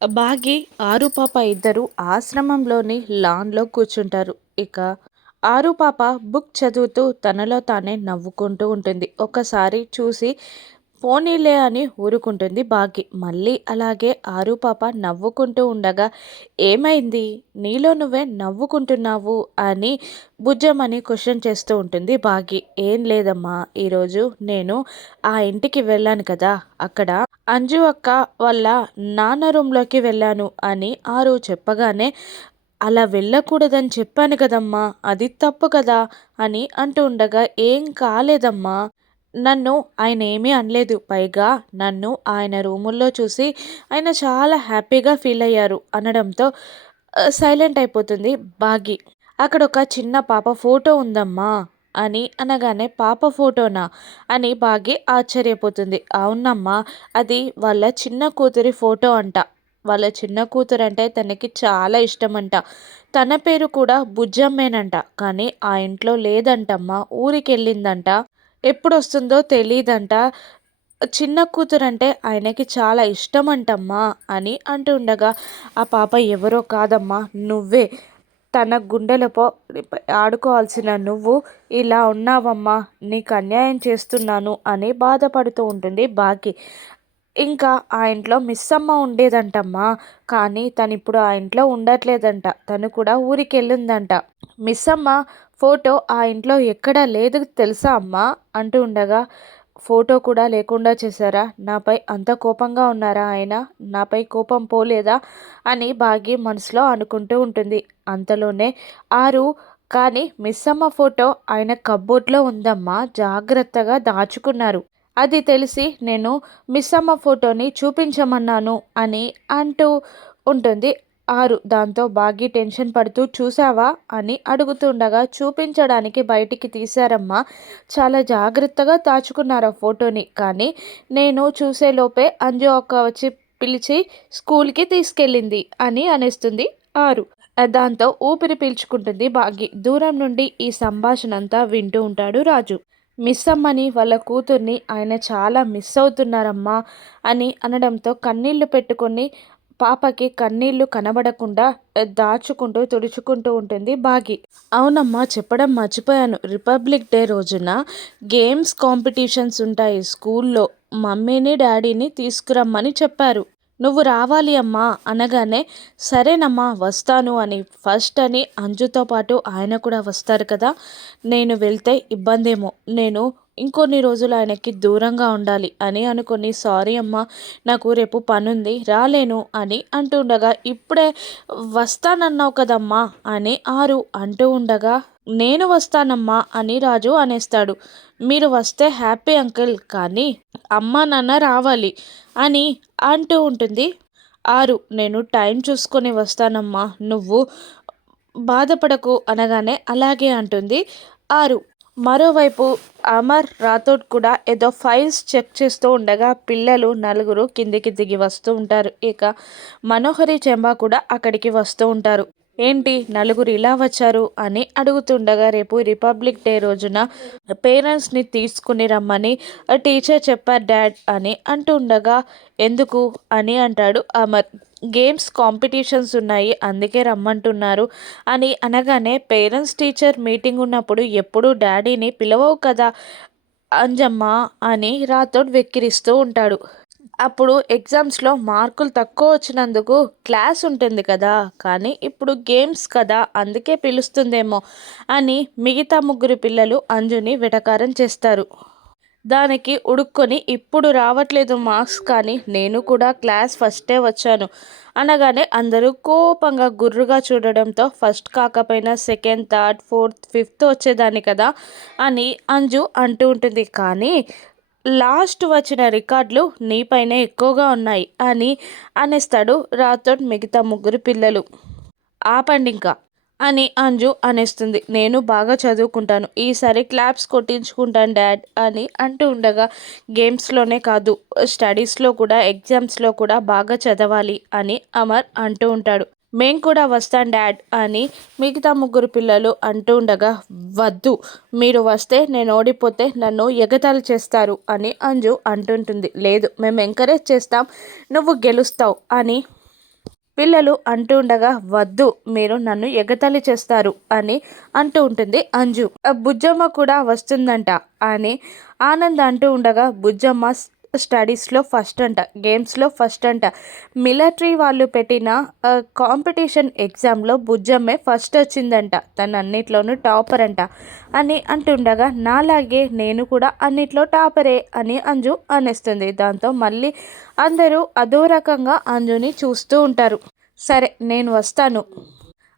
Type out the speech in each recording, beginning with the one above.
బాగి ఆరు పాప ఇద్దరు ఆశ్రమంలోని లాన్లో కూర్చుంటారు. ఇక ఆరు పాప బుక్ చదువుతూ తనలో తానే నవ్వుకుంటూ ఉంటుంది. ఒకసారి చూసి పోనీలే అని ఊరుకుంటుంది బాగి. మళ్ళీ అలాగే ఆరు పాప నవ్వుకుంటూ ఉండగా ఏమైంది? నీలో నువ్వే నవ్వుకుంటున్నావు? అని బుజ్జమ్మని క్వశ్చన్ చేస్తూ ఉంటుంది బాగి. ఏం లేదమ్మా ఈరోజు నేను ఆ ఇంటికి వెళ్ళాను కదా అక్కడ అంజు అక్క వాళ్ళ నాన్న రూమ్లోకి వెళ్ళాను అని ఆరు చెప్పగానే అలా వెళ్ళకూడదని చెప్పాను కదమ్మా అది తప్పు కదా అని అంటూ ఉండగా ఏం కాలేదమ్మా నన్ను ఆయన ఏమీ అనలేదు పైగా నన్ను ఆయన రూముల్లో చూసి ఆయన చాలా హ్యాపీగా ఫీల్ అయ్యారు అనడంతో సైలెంట్ అయిపోతుంది బాగి అక్కడ ఒక చిన్న పాప ఫోటో ఉందమ్మా అని అనగానే పాప ఫోటోనా? అని బాగి ఆశ్చర్యపోతుంది. అవునమ్మా అది వాళ్ళ చిన్న కూతురి ఫోటో అంట. వాళ్ళ చిన్న కూతురు అంటే తనకి చాలా ఇష్టమంట. తన పేరు కూడా బుజ్జమ్మేనంట కానీ ఆ ఇంట్లో లేదంటమ్మా ఊరికి వెళ్ళిందంట ఎప్పుడు వస్తుందో తెలియదంట చిన్న కూతురు అంటే ఆయనకి చాలా ఇష్టమంటమ్మా అని అంటుండగా ఆ పాప ఎవరో కాదమ్మా నువ్వే. తన గుండెలపో ఆడుకోవాల్సిన నువ్వు ఇలా ఉన్నావమ్మా నీకు అన్యాయం చేస్తున్నాను అని బాధపడుతూ ఉంటుంది బాకి. ఇంకా ఆ ఇంట్లో మిస్ అమ్మ ఉండేదంటమ్మా కానీ తను ఇప్పుడు ఆ ఇంట్లో ఉండట్లేదంట. తను కూడా ఊరికి వెళ్ళిందంట మిస్ అమ్మ ఫోటో ఆ ఇంట్లో ఎక్కడా లేదు తెలుసా అమ్మా? అంటూ ఉండగా ఫోటో కూడా లేకుండా చేశారా? నాపై అంత కోపంగా ఉన్నారా ఆయన? నాపై కోపం పోలేదా? అని బాగి మనసులో అనుకుంటూ ఉంటుంది. అంతలోనే ఆరు కానీ మిస్ అమ్మ ఫోటో ఆయన కబ్బోర్డ్లో ఉందమ్మా జాగ్రత్తగా దాచుకున్నారు. అది తెలిసి నేను మిస్ అమ్మ ఫోటోని చూపించమన్నాను అని అంటూ ఉంటుంది. ఆరు. దాంతో బాగి టెన్షన్ పడుతూ చూసావా అని అడుగుతుండగా చూపించడానికి బయటికి తీశారమ్మా. చాలా జాగ్రత్తగా దాచుకున్నారు ఆ ఫోటోని. కానీ నేను చూసేలోపే అంజు ఒక వచ్చి పిలిచి స్కూల్కి తీసుకెళ్ళింది అని అనేస్తుంది ఆరు. దాంతో ఊపిరి పీల్చుకుంటుంది బాగి. దూరం నుండి ఈ సంభాషణ అంతా వింటూ ఉంటాడు రాజు. మిస్ అమ్మని వాళ్ళ కూతుర్ని ఆయన చాలా మిస్ అవుతున్నారమ్మా అని అనడంతో కన్నీళ్ళు పెట్టుకొని పాపకి కన్నీళ్ళు కనబడకుండా దాచుకుంటూ తుడుచుకుంటూ ఉంటుంది బాగి. అవునమ్మా చెప్పడం మర్చిపోయాను. రిపబ్లిక్ డే రోజున గేమ్స్ కాంపిటీషన్స్ ఉంటాయి స్కూల్లో. మమ్మీని డాడీని తీసుకురమ్మని చెప్పారు. నువ్వు రావాలి అమ్మా అనగానే సరేనమ్మా వస్తాను అని ఫస్ట్ అని అంజుతో పాటు ఆయన కూడా వస్తారు కదా. నేను వెళ్తే ఇబ్బందేమో. నేను ఇంకొన్ని రోజులు ఆయనకి దూరంగా ఉండాలి అని అనుకుని సారీ అమ్మా నాకు రేపు పనుంది రాలేను అని అంటుండగా ఇప్పుడే వస్తానన్నావు కదమ్మా అని ఆరు అంటూ ఉండగా నేను వస్తానమ్మా అని రాజు అనేస్తాడు. మీరు వస్తే హ్యాపీ అంకుల్ కానీ అమ్మ నాన్న రావాలి అని అంటూ ఉంటుంది. ఆరు నేను టైం చూసుకొని వస్తానమ్మా నువ్వు బాధపడకు అనగానే అలాగే అంటుంది. ఆరు మరోవైపు అమర్ రాథోడ్ కూడా ఏదో ఫైల్స్ చెక్ చేస్తూ ఉండగా పిల్లలు నలుగురు కిందికి దిగి వస్తూ ఉంటారు. ఇక మనోహరి చెంబా కూడా అక్కడికి వస్తూ ఉంటారు. ఏంటి నలుగురు ఇలా వచ్చారు? అని అడుగుతుండగా రేపు రిపబ్లిక్ డే రోజున పేరెంట్స్ని తీసుకుని రమ్మని టీచర్ చెప్పారు డాడ్ అని అంటుండగా ఎందుకు? అని అంటాడు అమర్. గేమ్స్ కాంపిటీషన్స్ ఉన్నాయి అందుకే రమ్మంటున్నారు అని అనగానే పేరెంట్స్ టీచర్ మీటింగ్ ఉన్నప్పుడు ఎప్పుడూ డాడీని పిలవవు కదా అంజమ్మ అని రాతోడు వెక్కిరిస్తూ ఉంటాడు. అప్పుడు ఎగ్జామ్స్లో మార్కులు తక్కువ వచ్చినందుకు క్లాస్ ఉంటుంది కదా కానీ ఇప్పుడు గేమ్స్ కదా అందుకే పిలుస్తుందేమో అని మిగతా ముగ్గురు పిల్లలు అంజుని వెటకారం చేస్తారు. దానికి ఉడుక్కొని ఇప్పుడు రావట్లేదు మార్క్స్ కానీ నేను కూడా క్లాస్ ఫస్టే వచ్చాను. అనగానే అందరూ కోపంగా గుర్రుగా చూడడంతో ఫస్ట్ కాకపోయినా సెకండ్ థర్డ్ ఫోర్త్ ఫిఫ్త్ వచ్చేదాన్ని కదా అని అంజు అంటూ ఉంటుంది. కానీ లాస్ట్ వచ్చిన రికార్డులు నీపైనే ఎక్కువగా ఉన్నాయి అని అనేస్తాడు రాథోడ్ మిగతా ముగ్గురు పిల్లలు. ఆపండి ఇంకా అని అంజు అనేస్తుంది. నేను బాగా చదువుకుంటాను. ఈసారి క్లాప్స్ కొట్టించుకుంటాను డాడ్ అని అంటూ ఉండగా గేమ్స్లోనే కాదు స్టడీస్లో కూడా ఎగ్జామ్స్లో కూడా బాగా చదవాలి అని అమర్ అంటూ ఉంటాడు. మేం కూడా వస్తాం డాడ్ అని మిగతా ముగ్గురు పిల్లలు అంటూ ఉండగా వద్దు మీరు వస్తే నేను ఓడిపోతే నన్ను ఎగతాలు చేస్తారు అని అంజు అంటుంటుంది. లేదు మేము ఎంకరేజ్ చేస్తాం నువ్వు గెలుస్తావు అని పిల్లలు అంటూ ఉండగా వద్దు మీరు నన్ను ఎగతాళి చేస్తారు అని అంటూ ఉంటుంది అంజు. "ఆ బుజ్జమ్మ కూడా వస్తుందంట అని ఆనంద్ అంటూ ఉండగా బుజ్జమ్మ స్టడీస్లో ఫస్ట్ అంట గేమ్స్లో ఫస్ట్ అంట. మిలిటరీ వాళ్ళు పెట్టిన కాంపిటీషన్ ఎగ్జామ్లో బుజ్జమ్మే ఫస్ట్ వచ్చిందంట తను అన్నిట్లోనూ టాపర్ అంట. అని అంటుండగా నాలాగే నేను కూడా అన్నిట్లో టాపరే అని అంజు అనేస్తుంది. దాంతో మళ్ళీ అందరూ అదో రకంగా అంజుని చూస్తూ ఉంటారు. సరే నేను వస్తాను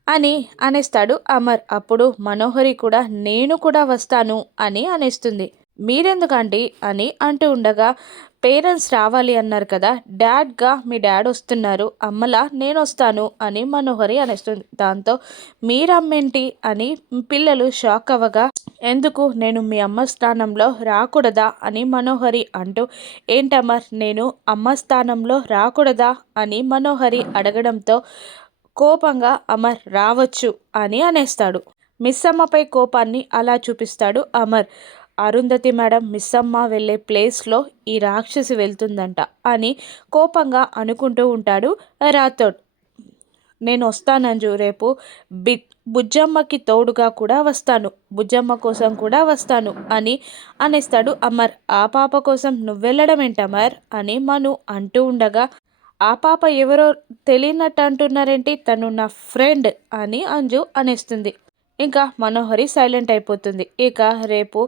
అని అనేస్తాడు అమర్. అప్పుడు మనోహరి కూడా నేను కూడా వస్తాను అని అనేస్తుంది. మీరెందుకండి అని అంటూ ఉండగా పేరెంట్స్ రావాలి అన్నారు కదా డాడ్గా మీ డాడ్ వస్తున్నారు అమ్మలా నేను వస్తాను అని మనోహరి అనేస్తుంది దాంతో మీరమ్మేంటి? అని పిల్లలు షాక్ అవ్వగా ఎందుకు? నేను మీ అమ్మ స్థానంలో రాకూడదా? అని మనోహరి అంటూ ఏంటమ్మర్ నేను అమ్మ స్థానంలో రాకూడదా? అని మనోహరి అడగడంతో కోపంగా అమర్ రావచ్చు అని అనేస్తాడు. మిస్సమ్మపై కోపాన్ని అలా చూపిస్తాడు అమర్. అరుంధతి మేడం మిస్సమ్మ వెళ్ళే ప్లేస్లో ఈ రాక్షసి వెళ్తుందంట అని కోపంగా అనుకుంటూ ఉంటాడు రాథోడ్. నేను వస్తానంజు రేపు బి బుజ్జమ్మకి తోడుగా కూడా వస్తాను బుజ్జమ్మ కోసం కూడా వస్తాను అని అనేస్తాడు అమర్. ఆ పాప కోసం నువ్వెళ్ళడం ఏంటమర్ అని మను అంటూ ఉండగా ఆ పాప ఎవరో తెలియనట్టు అంటున్నారేంటి? తను నా ఫ్రెండ్ అని అంజు అనేస్తుంది. ఇంకా మనోహరి సైలెంట్ అయిపోతుంది. ఇక రేపు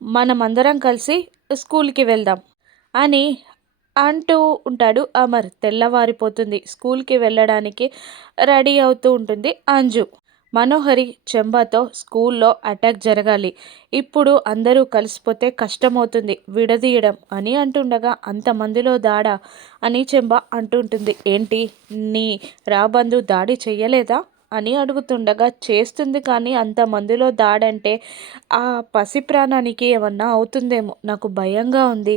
మనమందరం కలిసి స్కూల్కి వెళ్దాం అని అంటూ ఉంటాడు అమర్. తెల్లవారిపోతుంది. స్కూల్కి వెళ్ళడానికి రెడీ అవుతూ ఉంటుంది అంజు. మనోహరి చెంబాతో స్కూల్లో అటాక్ జరగాలి. ఇప్పుడు అందరూ కలిసిపోతే కష్టమవుతుంది. విడదీయడం అని అంటుండగా అంతమందిలో దాడా? అని చెంబ అంటుంటుంది. ఏంటి? నీ రాబందు దాడి చెయ్యలేదా? అని అడుగుతుండగా చేస్తుంది కానీ అంతమందిలో దాడంటే ఆ పసి ప్రాణానికి ఏమన్నా అవుతుందేమో. నాకు భయంగా ఉంది.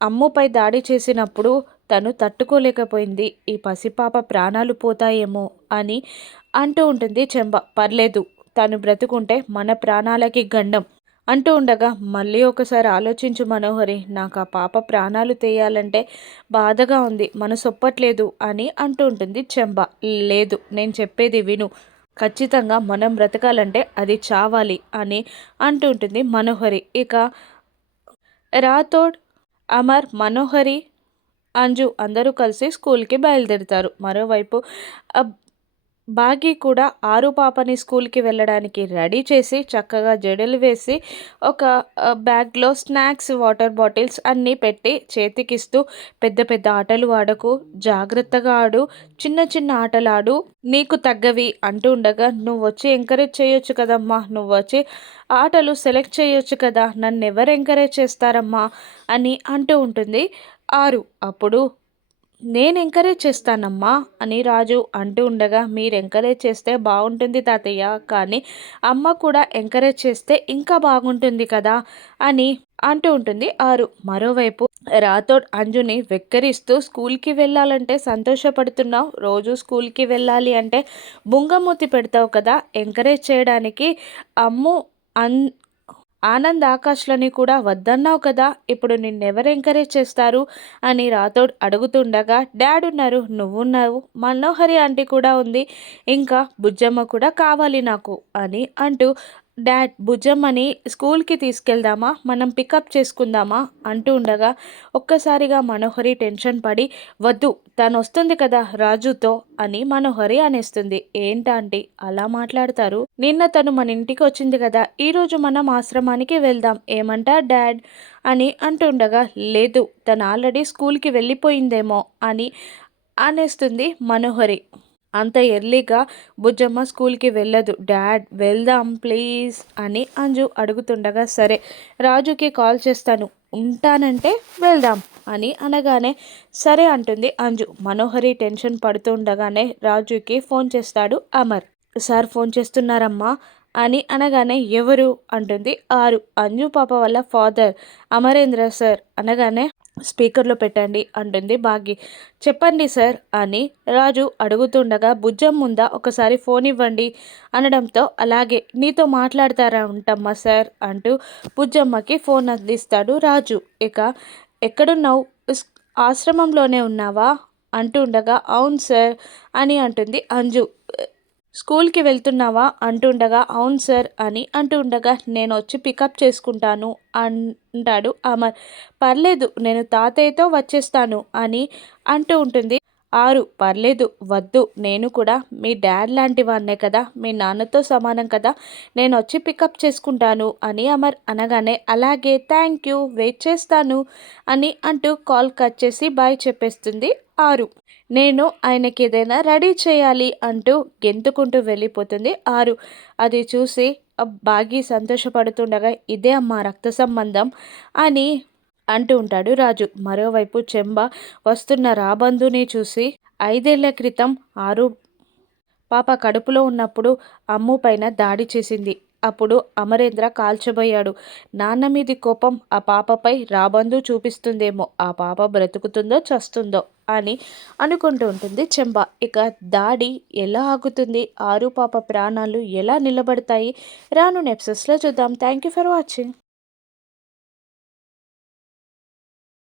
అమ్ముపై దాడి చేసినప్పుడు తను తట్టుకోలేకపోయింది. ఈ పసిపాప ప్రాణాలు పోతాయేమో అని అంటూ ఉంటుంది చెంబ. పర్లేదు. తను బ్రతుకుంటే మన ప్రాణాలకి గండం. అంటూ ఉండగా మళ్ళీ ఒకసారి ఆలోచించు మనోహరి నాకు ఆ పాప ప్రాణాలు తీయాలంటే బాధగా ఉంది మనసొప్పట్లేదు అని అంటూ ఉంటుంది చెంబ. లేదు నేను చెప్పేది విను. ఖచ్చితంగా మనం బ్రతకాలంటే అది చావాలి అని అంటూ ఉంటుంది మనోహరి. ఇక రాథోడ్ అమర్ మనోహరి అంజు అందరూ కలిసి స్కూల్కి బయలుదేరుతారు. మరోవైపు అబ్- బాగి కూడా ఆరు పాపని స్కూల్కి వెళ్ళడానికి రెడీ చేసి చక్కగా జడలు వేసి ఒక బ్యాగ్లో స్నాక్స్ వాటర్ బాటిల్స్ అన్నీ పెట్టి చేతికిస్తూ పెద్ద పెద్ద ఆటలు ఆడకు జాగ్రత్తగా ఆడు చిన్న చిన్న ఆటలు ఆడు. నీకు తగ్గవి అంటూ ఉండగా నువ్వు వచ్చి ఎంకరేజ్ చేయొచ్చు కదమ్మా నువ్వు వచ్చి ఆటలు సెలెక్ట్ చేయొచ్చు కదా నన్ను ఎవరు ఎంకరేజ్ చేస్తారమ్మా? అని అంటూ ఉంటుంది. ఆరు అప్పుడు నేను ఎంకరేజ్ చేస్తానమ్మా అని రాజు అంటూ ఉండగా మీరు ఎంకరేజ్ చేస్తే బాగుంటుంది తాతయ్య కానీ అమ్మ కూడా ఎంకరేజ్ చేస్తే ఇంకా బాగుంటుంది కదా అని అంటూ ఉంటుంది ఆరు. మరోవైపు రాథోడ్ అంజుని వెక్కిరిస్తూ స్కూల్కి వెళ్ళాలంటే సంతోషపడుతున్నావు రోజు స్కూల్కి వెళ్ళాలి అంటే బుంగమూతి పెడతావు కదా ఎంకరేజ్ చేయడానికి అమ్ము అన్ ఆనంద్ ఆకాష్లని కూడా వద్దన్నావు కదా ఇప్పుడు నిన్నెవరు ఎంకరేజ్ చేస్తారు? అని రాథోడ్ అడుగుతుండగా డాడ్ ఉన్నారు నువ్వున్నావు మనోహరి ఆంటీ కూడా ఉంది ఇంకా బుజ్జమ్మ కూడా కావాలి నాకు అని అంటూ డాడ్ బుజ్జమ్మని స్కూల్కి తీసుకెళ్దామా? మనం పికప్ చేసుకుందామా? అంటూ ఉండగా ఒక్కసారిగా మనోహరి టెన్షన్ పడి వద్దు తను వస్తుంది కదా రాజుతో అని మనోహరి అనేస్తుంది. ఏంటంటే అలా మాట్లాడతారు? నిన్న తను మన ఇంటికి వచ్చింది కదా ఈరోజు మనం ఆశ్రమానికి వెళ్దాం ఏమంటా డాడ్? అని అంటుండగా లేదు తను ఆల్రెడీ స్కూల్కి వెళ్ళిపోయిందేమో అని అనేస్తుంది మనోహరి. అంత ఎర్లీగా బుజ్జమ్మ స్కూల్కి వెళ్ళదు. డాడ్ వెళ్దాం ప్లీజ్ అని అంజు అడుగుతుండగా సరే రాజుకి కాల్ చేస్తాను. ఉంటానంటే వెళ్దాం అని అనగానే సరే అంటుంది అంజు. మనోహరి టెన్షన్ పడుతుండగానే రాజుకి ఫోన్ చేస్తాడు అమర్. సార్ ఫోన్ చేస్తున్నారమ్మా అని అనగానే ఎవరు? అంటుంది ఆరు. అంజు పాప వాళ్ళ ఫాదర్. అమరేంద్ర సార్ అనగానే స్పీకర్లో పెట్టండి అంటుంది భాగ్య. చెప్పండి సార్ అని రాజు అడుగుతుండగా భుజం ముందా ఒకసారి ఫోన్ ఇవ్వండి అనడంతో అలాగే నీతో మాట్లాడతారా ఉంటమ్మా సార్? అంటూ బుజ్జమ్మకి ఫోన్ అందిస్తాడు రాజు. ఇక ఎక్కడున్నావు? ఆశ్రమంలోనే ఉన్నావా? అంటూ ఉండగా అవును సార్ అని అంటుంది అంజు. స్కూల్కి వెళ్తున్నావా? అంటుండగా అవును సార్ అని అంటూ ఉండగా నేను వచ్చి పికప్ చేసుకుంటాను అంటాడు అమర్. పర్లేదు నేను తాతయ్యతో వచ్చేస్తాను అని అంటూ ఉంటుంది. ఆరు పర్లేదు వద్దు నేను కూడా మీ డాడ్ లాంటి వాడినే కదా మీ నాన్నతో సమానం కదా నేను వచ్చి పికప్ చేసుకుంటాను అని అమర్ అనగానే అలాగే థ్యాంక్ యూ వెయిట్ చేస్తాను అని అంటూ కాల్ కట్ చేసి బాయ్ చెప్పేస్తుంది ఆరు. నేను ఆయనకి ఏదైనా రెడీ చేయాలి అంటూ గెంతుకుంటూ వెళ్ళిపోతుంది ఆరు. అది చూసి బాగి సంతోషపడుతుండగా ఇదే అమ్మ రక్త సంబంధం అని అంటూ ఉంటాడు రాజు. మరోవైపు చెంబ వస్తున్న రాబందుని చూసి ఐదేళ్ళ క్రితం ఆరు పాప కడుపులో ఉన్నప్పుడు అమ్ము పైన దాడి చేసింది. అప్పుడు అమరేంద్ర కాల్చబోయాడు. నాన్న మీది కోపం ఆ పాపపై రాబందు చూపిస్తుందేమో ఆ పాప బ్రతుకుతుందో చస్తుందో అని అనుకుంటూ ఉంటుంది చెంబ. ఇక దాడి ఎలా ఆగుతుంది? ఆరు పాప ప్రాణాలు ఎలా నిలబడతాయి? రాను నెప్సెస్లో చూద్దాం. Thank you for watching.